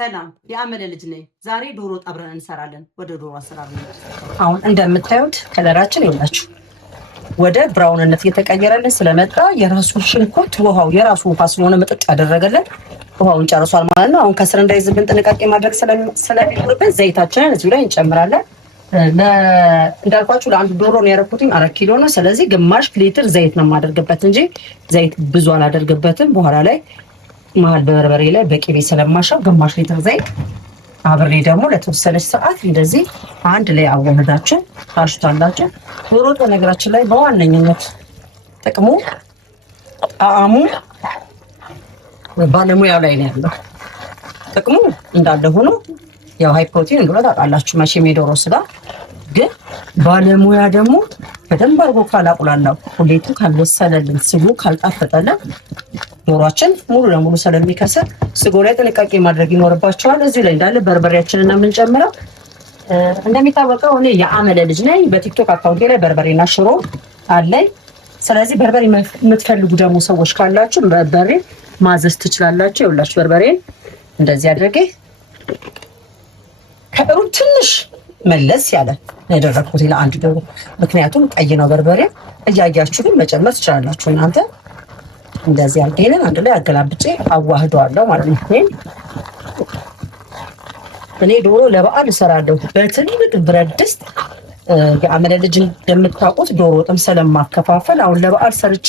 ሰላም የአመለ ልጅ ነኝ። ዛሬ ዶሮ ጠብረን እንሰራለን። ወደ ዶሮ አሰራር ነው። አሁን እንደምታዩት ከለራችን ይላችሁ ወደ ብራውንነት እየተቀየረልን ስለመጣ የራሱ ሽንኩርት ውሃው የራሱ ውሃ ስለሆነ መጥጥ ያደረገልን ውሃውን ጨርሷል ማለት ነው። አሁን ከስር እንዳይዝብን ጥንቃቄ ማድረግ ስለሚኖርብን ዘይታችንን እዚሁ ላይ እንጨምራለን። እንዳልኳችሁ ለአንድ ዶሮ ነው ያደረኩትኝ 4 ኪሎ ነው። ስለዚህ ግማሽ ሊትር ዘይት ነው የማደርግበት እንጂ ዘይት ብዙ አላደርግበትም። በኋላ ላይ መሀል በበርበሬ ላይ በቅቤ ስለማሻው ግማሽ ሊትር ዘይት አብሬ ደግሞ ለተወሰነች ሰዓት እንደዚህ አንድ ላይ አዋህዳችን ታሽታላችሁ። ዶሮ በነገራችን ላይ በዋነኝነት ጥቅሙ ጣዕሙ ባለሙያው ላይ ነው ያለው። ጥቅሙ እንዳለ ሆኖ ያው ሃይ ፕሮቲን እንደሆነ ታውቃላችሁ መቼም የዶሮ ስጋ ግን ባለሙያ ደግሞ በደንብ አድርጎ ካላቁላላው ሁሌቱ ካልበሰለልን ስጉ ካልጣፈጠልን ዶሮአችን ሙሉ ለሙሉ ስለሚከስር ስጎ ላይ ጥንቃቄ ማድረግ ይኖርባቸዋል። እዚህ ላይ እንዳለ በርበሬያችንን እና የምንጨምረው እንደሚታወቀው እኔ የአመለ ልጅ ነኝ። በቲክቶክ አካውንቴ ላይ በርበሬና ሽሮ አለኝ። ስለዚህ በርበሬ የምትፈልጉ ደግሞ ሰዎች ካላችሁ በርበሬ ማዘዝ ትችላላችሁ። ይኸውላችሁ በርበሬን እንደዚህ አድርጌ ከሩብ ትንሽ መለስ ያለ ያደረኩት ለአንድ ዶሮ፣ ምክንያቱም ቀይ ነው በርበሬ። እያያችሁ ግን መጨመር ትችላላችሁ እናንተ። እንደዚህ አድርገን አንድ ላይ አገላብጬ አዋህደዋለሁ ማለት ነው። እኔ ዶሮ ለበዓል እሰራለሁ በትልቅ ብረት ድስት። የአመለ ልጅ እንደምታውቁት ዶሮ ወጥም ስለማከፋፈል አሁን ለበዓል ሰርቼ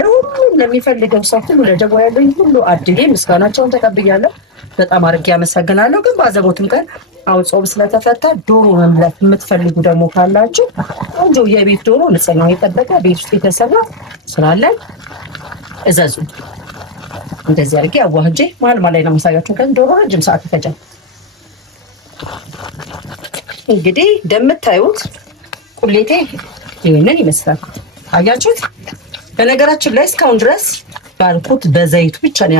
ለሁሉም ለሚፈልገው ሰው ሁሉ ለደቦ ያለኝ ሁሉ አድጌ ምስጋናቸውን ተቀብያለሁ። በጣም አድርጌ አመሰግናለሁ። ግን ባዘቦትም ቀን አሁን ጾም ስለተፈታ ዶሮ መምላት የምትፈልጉ ደግሞ ካላችሁ ቆንጆ የቤት ዶሮ ንጽህናው የጠበቀ ቤት ውስጥ የተሰራ ስላለን እዘዙ። እንደዚህ አድርጌ አዋህጄ መሀል ላይ ነው የማሳያችሁ። ከዚህ ዶሮ ረጅም ሰዓት ይፈጃል። እንግዲህ እንደምታዩት ቁሌቴ ይሄንን ይመስላል። አያችሁት? በነገራችን ላይ እስካሁን ድረስ ባልኩት በዘይቱ ብቻ ነው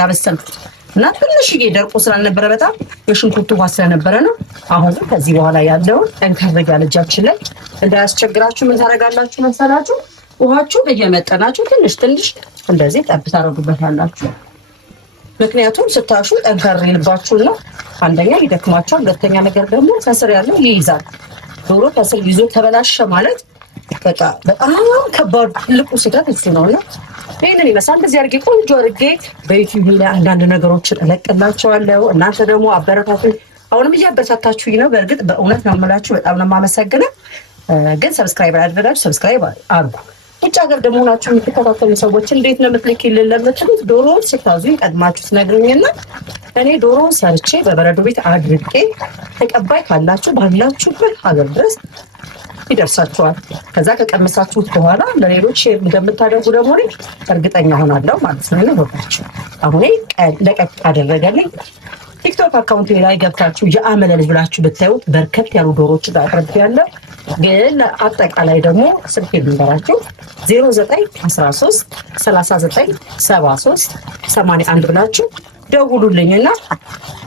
ያበሰልኩት እና ትንሽዬ ደርቆ ስላልነበረ በጣም የሽንኩርቱ ውሃ ስለነበረ ነው። አሁን ከዚህ በኋላ ያለውን ጠንከር ያለ እጃችን ላይ እንዳያስቸግራችሁ ምን ታደርጋላችሁ መሰላችሁ? ውሃችሁ እየመጠናችሁ ትንሽ ትንሽ እንደዚህ ጠብ ታደርጉበታላችሁ። ምክንያቱም ስታሹ ጠንከር ይልባችሁና አንደኛ ይደክማችኋል፣ ሁለተኛ ነገር ደግሞ ከስር ያለው ይይዛል። ዶሮ ከስር ይዞ ተበላሸ ማለት በቃ በጣም ከባድ ትልቁ ስጋት እሱ ነውና ይሄንን ይመስላል። እንደዚህ አድርጌ ቆንጆ አድርጌ በዩቲዩብ ላይ አንዳንድ ነገሮችን እለቅላችኋለሁ። እናንተ ደግሞ አበረታቱ። አሁንም እያበረታታችሁኝ ነው። በእርግጥ በእውነት ነው የምላችሁ፣ በጣም ነው የማመሰግነው። ግን ሰብስክራይብ አድርጋችሁ ሰብስክራይብ አድርጉ። ውጭ ሀገር ደግሞ ናችሁ የምትከታተሉ ሰዎች እንዴት ነው የምትልኪልን ለምትሉት ዶሮ ስታዙኝ ቀድማችሁ ትነግሩኝና እኔ ዶሮ ሰርቼ በበረዶ ቤት አድርጌ ተቀባይ ካላችሁ ባላችሁበት ሀገር ድረስ ይደርሳችኋል። ከዛ ከቀመሳችሁት በኋላ ለሌሎች ሼር እንደምታደርጉ ደግሞ እርግጠኛ ሆናለሁ ማለት ነው። ይወጣችሁ አሁን ለቀቅ አደረገልኝ። ቲክቶክ አካውንት ላይ ገብታችሁ የአመለ ልጅ ብላችሁ ብታዩት በርከት ያሉ ዶሮዎች አቅርብ ያለ ግን አጠቃላይ ደግሞ ስልክ ልንገራችሁ 0913 39 73 81 ብላችሁ ደውሉልኝና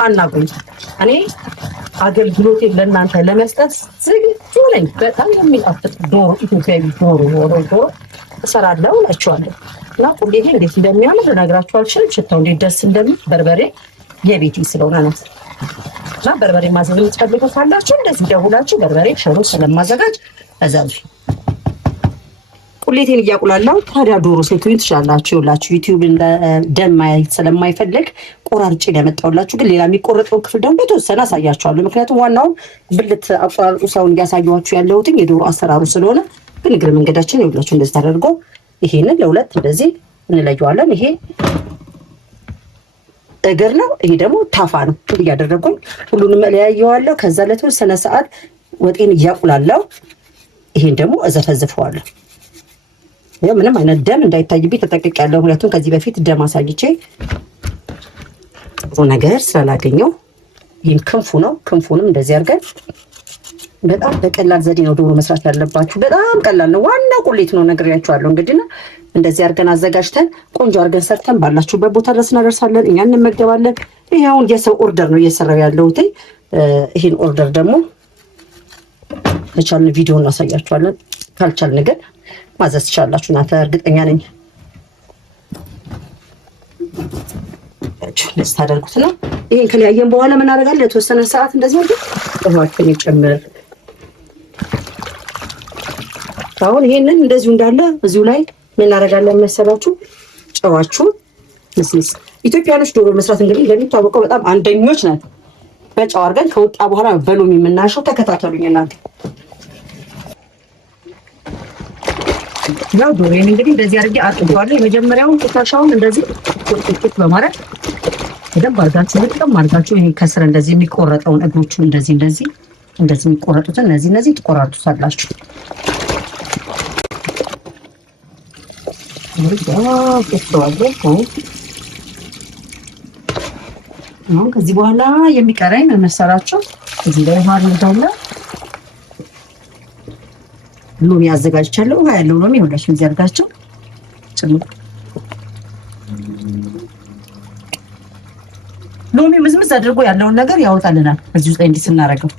አናግሩኝ። እኔ አገልግሎቴን ለእናንተ ለመስጠት ዝግጁ ነኝ። በጣም የሚጣፍጥ ዶሮ ኢትዮጵያዊ ዶሮ እሰራለሁ እላችኋለሁ። እና ቁሌቴ እንዴት እንደሚያምር ልነግራችሁ አልችልም። ሽታው እንዴት ደስ እንደሚል በርበሬ የቤቴ ስለሆነ ነው። እና በርበሬ ማዘዝ የምትፈልጉ ካላችሁ እንደዚህ ደውላችሁ በርበሬ ሽሮ ስለማዘጋጅ እዛዙ። ቁሌቴን እያቁላላው ታዲያ ዶሮ ሴቱኝ ትችላላችሁ። ይኸውላችሁ ዩቲዩብ ደም ማየት ስለማይፈልግ ቆራርጬ ያመጣሁላችሁ። ግን ሌላ የሚቆረጠው ክፍል ደግሞ በተወሰነ አሳያችኋለሁ። ምክንያቱም ዋናው ብልት አቆራርጡ ሰውን እያሳየኋችሁ ያለሁትኝ የዶሮ አሰራሩ ስለሆነ። ግን እግረ መንገዳችን ይኸውላችሁ እንደዚህ ታደርጎ ይሄንን ለሁለት እንደዚህ እንለየዋለን። ይሄ እግር ነው፣ ይሄ ደግሞ ታፋ ነው። እያደረጉኝ ሁሉንም እለያየዋለሁ። ከዛ ለተወሰነ ሰዓት ወጤን እያቁላላው ይሄን ደግሞ እዘፈዝፈዋለሁ። ያው ምንም አይነት ደም እንዳይታይብኝ ተጠቅቄያለሁ። ሁለቱም ከዚህ በፊት ደም አሳይቼ ጥሩ ነገር ስላላገኘው ይሄን ክንፉ ነው። ክንፉንም እንደዚህ አድርገን በጣም በቀላል ዘዴ ነው ዶሮ መስራት ያለባችሁ። በጣም ቀላል ነው። ዋናው ቁሌት ነው ነግሬያችኋለሁ። እንግዲህ እንደዚህ አድርገን አዘጋጅተን ቆንጆ አድርገን ሰርተን ባላችሁበት ቦታ ድረስ እናደርሳለን። እኛ እንመገባለን። ይሄ አሁን የሰው ኦርደር ነው እየሰራው ያለሁት። ይሄን ኦርደር ደግሞ ከቻልን ቪዲዮ እናሳያችኋለን። ካልቻልን ግን ማዘዝ ትችላላችሁ እናንተ። እርግጠኛ ነኝ ታደርጉት ነው። ይሄን ከለያየን በኋላ ምን አደርጋለሁ? ለተወሰነ ሰዓት እንደዚህ ወደ ውሃችን ይጨምር። አሁን ይሄንን እንደዚሁ እንዳለ እዚሁ ላይ ምን እናደርጋለን መሰላችሁ? ጨዋችሁ ምስልስ ኢትዮጵያኖች ዶሮ መስራት እንግዲህ እንደሚታወቀው በጣም አንደኞች ናት። በጨው አድርገን ከወጣ በኋላ በሎሚ የምናሸው። ተከታተሉኝ እናንተ። ያው ዶሮዬን እንግዲህ እንደዚህ አድርጌ አጥቤዋለሁ። የመጀመሪያውን ቆሻሻውን እንደዚህ ቁጥቁጥ በማድረግ በደንብ አድርጋችሁ ልቅም አድርጋችሁ ይሄ ከስር እንደዚህ የሚቆረጠውን እግሮቹን እንደዚህ የሚቆረጡትን እነዚህ ትቆራርጡታላችሁ። አሁን ከዚህ በኋላ የሚቀረኝ መሰላችሁ እዚህ ላይ ውሃ አድርጋለሁ። ሎሚ አዘጋጅቻለሁ። ውሃ ያለው ሎሚ ሁላችሁ እዚህ አድርጋችሁ ጨምሩ። ሎሚ ምዝምዝ አድርጎ ያለውን ነገር ያወጣልናል እዚህ ውስጥ እንዲህ ስናደርገው።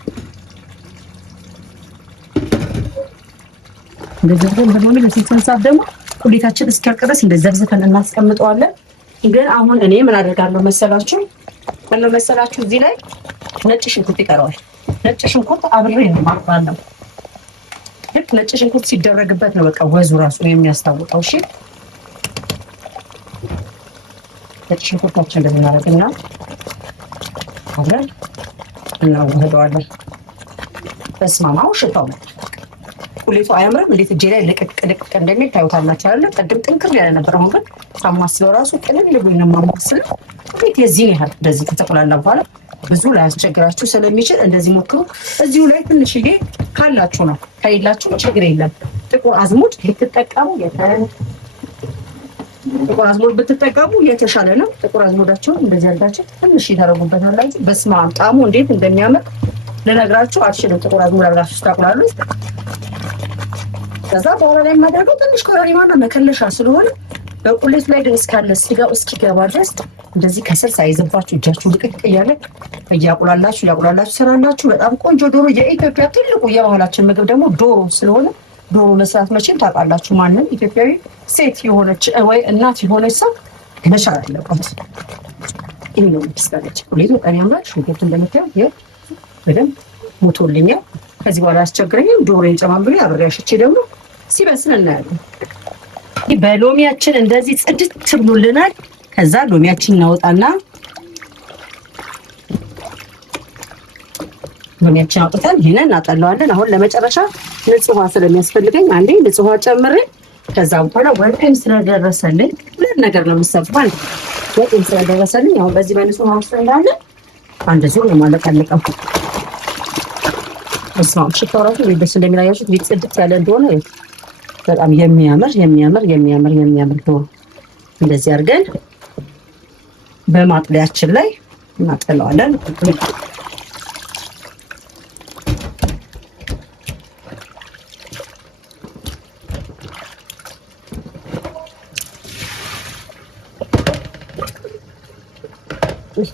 እንደዚህ በሎሚ ለሲሰንሳብ ደግሞ ቁሌታችን እስኪያልቅ ድረስ እንደዚህ ዘብዝፈን እናስቀምጠዋለን። ግን አሁን እኔ ምን አደርጋለሁ መሰላችሁ? እዚህ ላይ ነጭ ሽንኩርት ይቀረዋል። ነጭ ሽንኩርት አብሬ ነው ማቅባለው። ልክ ነጭ ሽንኩርት ሲደረግበት ነው በቃ ወዙ ራሱ የሚያስታውቀው። እሺ ነጭ ሽንኩርታችን እንደምናደርግና አብረን እናዋህደዋለን። በስማማው ሽታው ነው። ቁሌቱ አያምርም? እንዴት እጄ ላይ ልቅቅ እንደሚል ታዩታላችሁ አይደል? ቅድም ጥንክር ያለ ነበር። አሁን ግን ሳማስለው ራሱ ቅልል ብሎኝ ነው የማማስለው። እንዴት የዚህን ያህል እንደዚህ ከተቆላላ በኋላ ብዙ ላያስቸግራችሁ ስለሚችል እንደዚህ ሞክሩ። እዚሁ ላይ ትንሽዬ ካላችሁ ነው፣ ከሌላችሁ ችግር የለም። ጥቁር አዝሙድ ብትጠቀሙ የተሻለ ነው። ጥቁር አዝሙዳቸውን እንደዚህ አድርጋችሁ ትንሽ ታደርጉበታላችሁ። በስመ አብ ጣዕሙ እንዴት እንደሚያምር ልነግራችሁ አልችልም። ጥቁር አዝሙድ አድርጋችሁ ስታቁላሉ። ከዛ በኋላ ላይ የማደርገው ትንሽ ኮረሪማና መከለሻ ስለሆነ በቁሌት ላይ ድረስ ካለ ስጋው እስኪገባ ድረስ እንደዚህ ከስር ሳይዝባችሁ እጃችሁ ልቅቅ እያለ እያቁላላችሁ ሰራላችሁ። በጣም ቆንጆ ዶሮ። የኢትዮጵያ ትልቁ የባህላችን ምግብ ደግሞ ዶሮ ስለሆነ ዶሮ መስራት መቼም ታውቃላችሁ። ማንም ኢትዮጵያዊ ሴት የሆነች ወይ እናት የሆነች ሰው መቻል አለባት። ይህ ነው ስታለች ቁሌቱ በጣም ያምራል። ሽንኩርት እንደምታየው በደንብ ሞቶልኛል። ከዚህ በኋላ አስቸግረኝም። ዶሮን ጨማምሬ አብሬ አሽቼ ደግሞ ሲበስል እናያለን። በሎሚያችን እንደዚህ ጽድት ብሎልናል። ከዛ ሎሚያችን እናወጣና ሎሚያችን አውጥተን ይሄንን እናጠለዋለን። አሁን ለመጨረሻ ንጹህ ውሃ ስለሚያስፈልገኝ አንዴ ንጹህ ውሃ ጨምሬ ከዛ በኋላ ወጤም ስለደረሰልኝ ሁለት ነገር ነው የምሰራው። አንዴ ወጤም ስለደረሰልኝ አሁን በዚህ በንጹህ ውሃ ውስጥ እንዳለ አንድ ዙር ነው ማለቀለቀው። እሷም ሽታው ራሱ ደስ እንደሚላያችሁ ጽድት ያለ እንደሆነ በጣም የሚያምር ዶሮ እንደዚህ አድርገን በማጥለያችን ላይ እናጥለዋለን።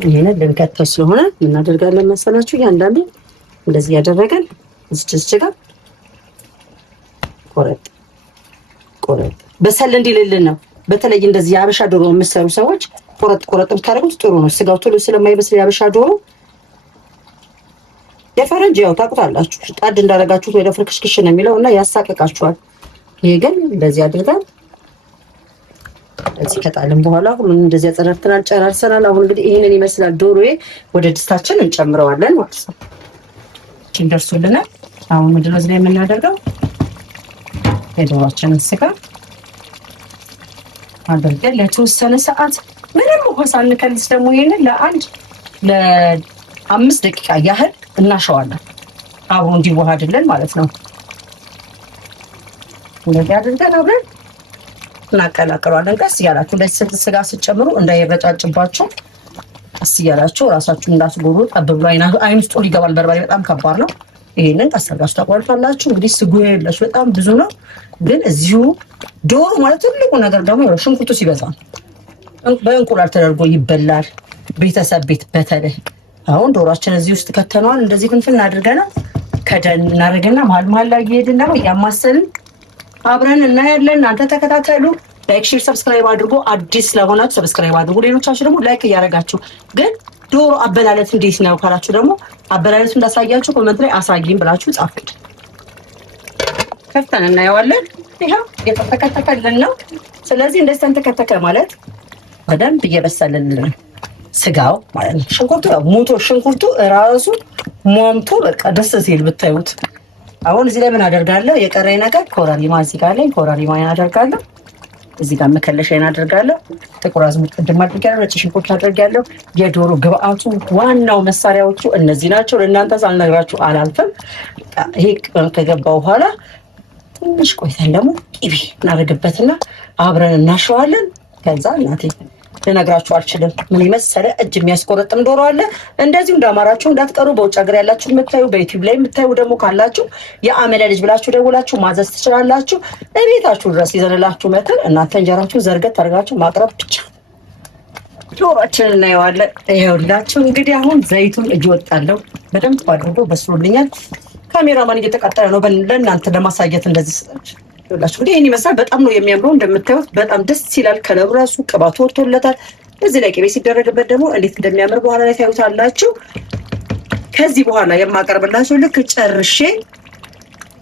ይሄንን ልንከተው ስለሆነ እናደርጋለን መሰላችሁ። እያንዳንዱ እንደዚህ ያደረገን እዚህ ጋር ቆረጥ በሰል እንዲልልን ነው። በተለይ እንደዚህ የአበሻ ዶሮ የምትሰሩ ሰዎች ቆረጥ ካደረጉት ጥሩ ነው። ስጋው ቶሎ ስለማይበስል የአበሻ ዶሮ የፈረንጅ ያው ታውቁታላችሁ፣ ጣድ እንዳደረጋችሁት ወደ ፍርክሽክሽ ነው የሚለው እና ያሳቀቃችኋል። ይሄ ግን እንደዚህ አድርገን እዚህ ከጣልን በኋላ ሁሉንም እንደዚህ አጸዳድተናል፣ ጨራርሰናል። አሁን እንግዲህ ይሄንን ይመስላል ዶሮዬ። ወደ ድስታችን እንጨምረዋለን ማለት ነው። ደርሶልናል። አሁን ምንድን ነው እዚህ ላይ የምናደርገው? የዶሮአችንን ስጋ አድርገን ለተወሰነ ሰዓት ምንም ውሃ ሳንከልስ ደግሞ ይሄንን ለ5 ደቂቃ ያህል እናሸዋለን። አብሮ እንዲዋሃድልን ማለት ነው። እንደዚህ አድርገን አብረን እናቀላቅለዋለን። ቀስ እያላችሁ ለዚህ ስጋ ስትጨምሩ እንዳይረጫጭባችሁ ቀስ እያላችሁ ራሳችሁን እንዳትጎሩ። ጠብ ብሎ አይን ውስጥ ሊገባል። በርበሬ በጣም ከባድ ነው። ይሄንን ቀስ አድርጋችሁ ታቋርጣላችሁ። እንግዲህ ስጉ የለሽ በጣም ብዙ ነው፣ ግን እዚሁ ዶሮ ማለት ትልቁ ነገር ደግሞ ሽንኩርቱ ሲበዛ በእንቁላል ተደርጎ ይበላል። ቤተሰብ ቤት በተለይ አሁን ዶሮአችን እዚህ ውስጥ ከተነዋል። እንደዚህ ፍንፍን አድርገናል። ከደን እናደርግና መሀል ላይ እየሄድን ደግሞ እያማሰልን አብረን እናያለን። እናንተ ተከታተሉ። ላይክ፣ ሼር፣ ሰብስክራይብ አድርጎ አዲስ ለሆናችሁ ሰብስክራይብ አድርጉ። ሌሎቻችሁ ደግሞ ላይክ እያደረጋችሁ ግን ዶሮ አበላለት እንዴት ነው ካላችሁ ደግሞ አበላለቱ እንዳሳያችሁ ኮመንት ላይ አሳይኝ ብላችሁ ጻፉት። ከፍተን እናየዋለን። ይሄው የተከተከልን ነው። ስለዚህ እንደዚህ ተንተከተከ ማለት በደንብ እየበሰለልን ነው ስጋው ማለት ነው። ሽንኩርቱ ሙቶ ሽንኩርቱ ራሱ ሞምቶ በቃ ደስ ሲል ብታዩት። አሁን እዚህ ላይ ምን አደርጋለሁ? የቀረኝ ነገር ኮረሪማ እዚህ ጋር ላይ ኮረሪማ አደርጋለሁ። እዚህ ጋር መከለሻዬን አደርጋለሁ። ጥቁር አዝሙድ ቅድም አድርጋለሁ። ነጭ ሽንኩርት አደርጋለሁ። የዶሮ ግብአቱ ዋናው መሳሪያዎቹ እነዚህ ናቸው። ለእናንተ ሳልነግራችሁ አላልፍም። ይሄ ከገባ በኋላ ትንሽ ቆይተን ደግሞ ቅቤ እናደርግበትና አብረን እናሸዋለን። ከዛ እናቴ ልነግራችሁ አልችልም ምን የመሰለ እጅ የሚያስቆረጥም ዶሮ አለ። እንደዚሁ እንዳማራችሁ እንዳትቀሩ። በውጭ ሀገር ያላችሁ የምታዩ በዩቲዩብ ላይ የምታዩ ደግሞ ካላችሁ የአመለ ልጅ ብላችሁ ደውላችሁ ማዘዝ ትችላላችሁ። እቤታችሁ ድረስ ይዘንላችሁ መተን እናንተ እንጀራችሁ ዘርገት አድርጋችሁ ማቅረብ ብቻ። ዶሮአችንን እናየዋለን። ይኸውላችሁ እንግዲህ አሁን ዘይቱን እየወጣለሁ በደንብ አድርጎ በስሎልኛል። ካሜራማን እየተቃጠለ ነው ለእናንተ ለማሳየት እንደዚህ ስላችሁ ይኸውላችሁ እንግዲህ ይህን ይመስላል። በጣም ነው የሚያምረው እንደምታዩት በጣም ደስ ይላል። ከለሩ ራሱ ቅባቱ ወጥቶለታል። እዚህ ላይ ቅቤ ሲደረግበት ደግሞ እንዴት እንደሚያምር በኋላ ላይ ታዩታላችሁ። ከዚህ በኋላ የማቀርብላችሁ ልክ ጨርሼ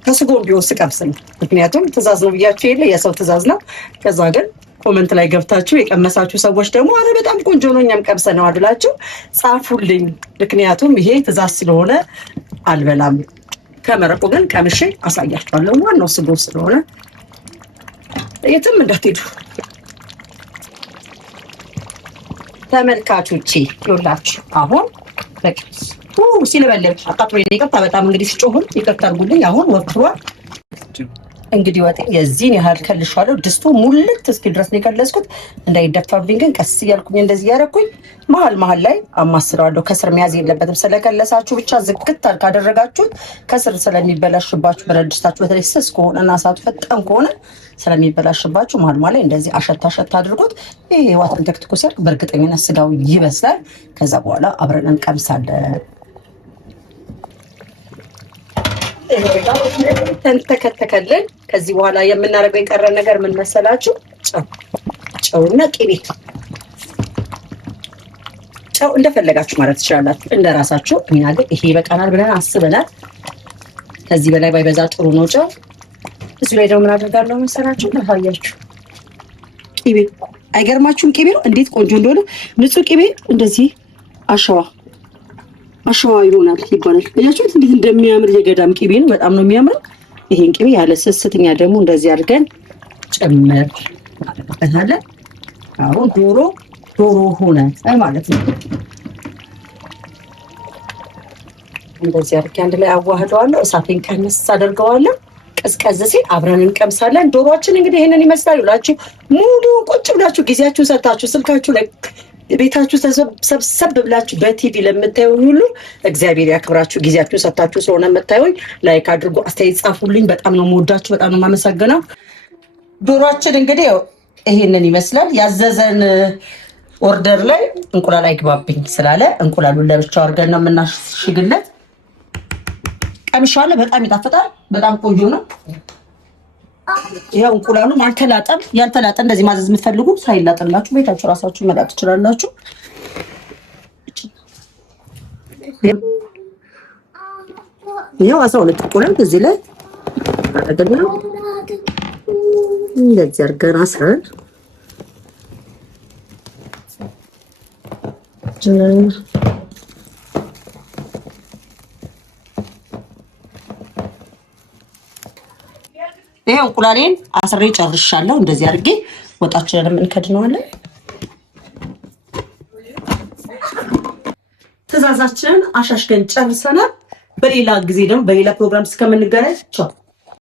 ከስጎም ቢሆን ስቀምስ ነው። ምክንያቱም ትእዛዝ ነው ብያችሁ የለ የሰው ትእዛዝ ነው። ከዛ ግን ኮመንት ላይ ገብታችሁ የቀመሳችሁ ሰዎች ደግሞ አረ በጣም ቆንጆ ነው እኛም ቀምሰን ነው አድላችሁ ጻፉልኝ። ምክንያቱም ይሄ ትእዛዝ ስለሆነ አልበላም። ከመረቁ ግን ቀምሼ አሳያችኋለሁ። ዋናው ስጎ ስለሆነ የትም እንዳትሄዱ ተመልካቾቼ። ይኸውላችሁ አሁን በቃ ሲለበለብ አቃጥሎ ይቀርታ በጣም እንግዲህ ሲጮሁን ይቅርታ አድርጉልኝ። አሁን ወፍሯል። እንግዲህ ወጤ የዚህን ያህል ከልሻለሁ። ድስቱ ሙልት እስኪል ድረስ ነው የከለስኩት። እንዳይደፋብኝ ግን ቀስ እያልኩኝ እንደዚህ ያደረኩኝ መሀል ላይ አማስለዋለሁ። ከስር መያዝ የለበትም። ስለከለሳችሁ ብቻ ዝግት ካደረጋችሁት ከስር ስለሚበላሽባችሁ ብረት ድስታችሁ በተለይ ስስ ከሆነ እና እሳቱ ፈጣን ከሆነ ስለሚበላሽባችሁ መሀል ላይ እንደዚህ አሸታ አድርጎት ይሄ ዋትን ተክትኮ ሲያልቅ በእርግጠኝነት ስጋው ይበስላል። ከዛ በኋላ አብረን እንቀምሳለን። ተንተከተከልን። ከዚህ በኋላ የምናደርገው የቀረ ነገር ምን መሰላችሁ? ጨውና ቅቤ። ጨው እንደፈለጋችሁ ማለት ትችላላችሁ እንደራሳችሁ። እኛ ግን ይሄ ይበቃናል ብለን አስበናል። ከዚህ በላይ ባይበዛ ጥሩ ነው ጨው። እዚህ ላይ ደግሞ ምን አደርጋለሁ መሰላችሁ? ታያችሁ ቅቤ። አይገርማችሁም? ቅቤ እንዴት ቆንጆ እንደሆነ ንጹህ ቅቤ እንደዚህ አሸዋ ይሆናል ይባላል። እያችሁት እንዴት እንደሚያምር የገዳም ቅቤ ነው። በጣም ነው የሚያምረው። ይሄን ቅቤ ያለ ስስትኛ ደግሞ እንደዚህ አድርገን ጨምር እናደርጋለን። አሁን ዶሮ ሆነ ማለት ነው። እንደዚህ አድርጌ አንድ ላይ አዋህደዋለሁ። እሳቴን ቀንስ አደርገዋለሁ። ቀዝቀዝ ሲል አብረን እንቀምሳለን። ዶሮአችን እንግዲህ ይሄንን ይመስላል። ይላችሁ ሙሉ ቁጭ ብላችሁ ጊዜያችሁን ሰጣችሁ ስልካችሁ ላይ ቤታችሁ ሰብሰብ ብላችሁ በቲቪ ለምታዩኝ ሁሉ እግዚአብሔር ያክብራችሁ። ጊዜያችሁ ሰጣችሁ ስለሆነ የምታዩኝ ላይክ አድርጉ፣ አስተያየት ጻፉልኝ። በጣም ነው የምወዳችሁ፣ በጣም ነው የማመሰግነው። ዶሮአችን እንግዲህ ይሄንን ይመስላል። ያዘዘን ኦርደር ላይ እንቁላል አይግባብኝ ስላለ እንቁላሉን ለብቻው አድርገን ነው የምናሽግለት። ቀምሻለሁ። በጣም ይጣፍጣል። በጣም ቆንጆ ነው። ያው እንቁላሉም አልተላጠም። ያልተላጠ እንደዚህ ማዘዝ የምትፈልጉ ሳይላጥላችሁ ቤታችሁ ራሳችሁ መላጥ ትችላላችሁ። ያው 12 እንቁላል እዚህ ላይ አደረግን። እንደዚህ አድርገን አስረን ይሄ እንቁላሌን አስሬ ጨርሻለሁ። እንደዚህ አድርጌ ወጣችንን እንከድነዋለን። ትዕዛዛችንን አሻሽገን ጨርሰናል። በሌላ ጊዜ ደግሞ በሌላ ፕሮግራም እስከምንገናኝ ቻው።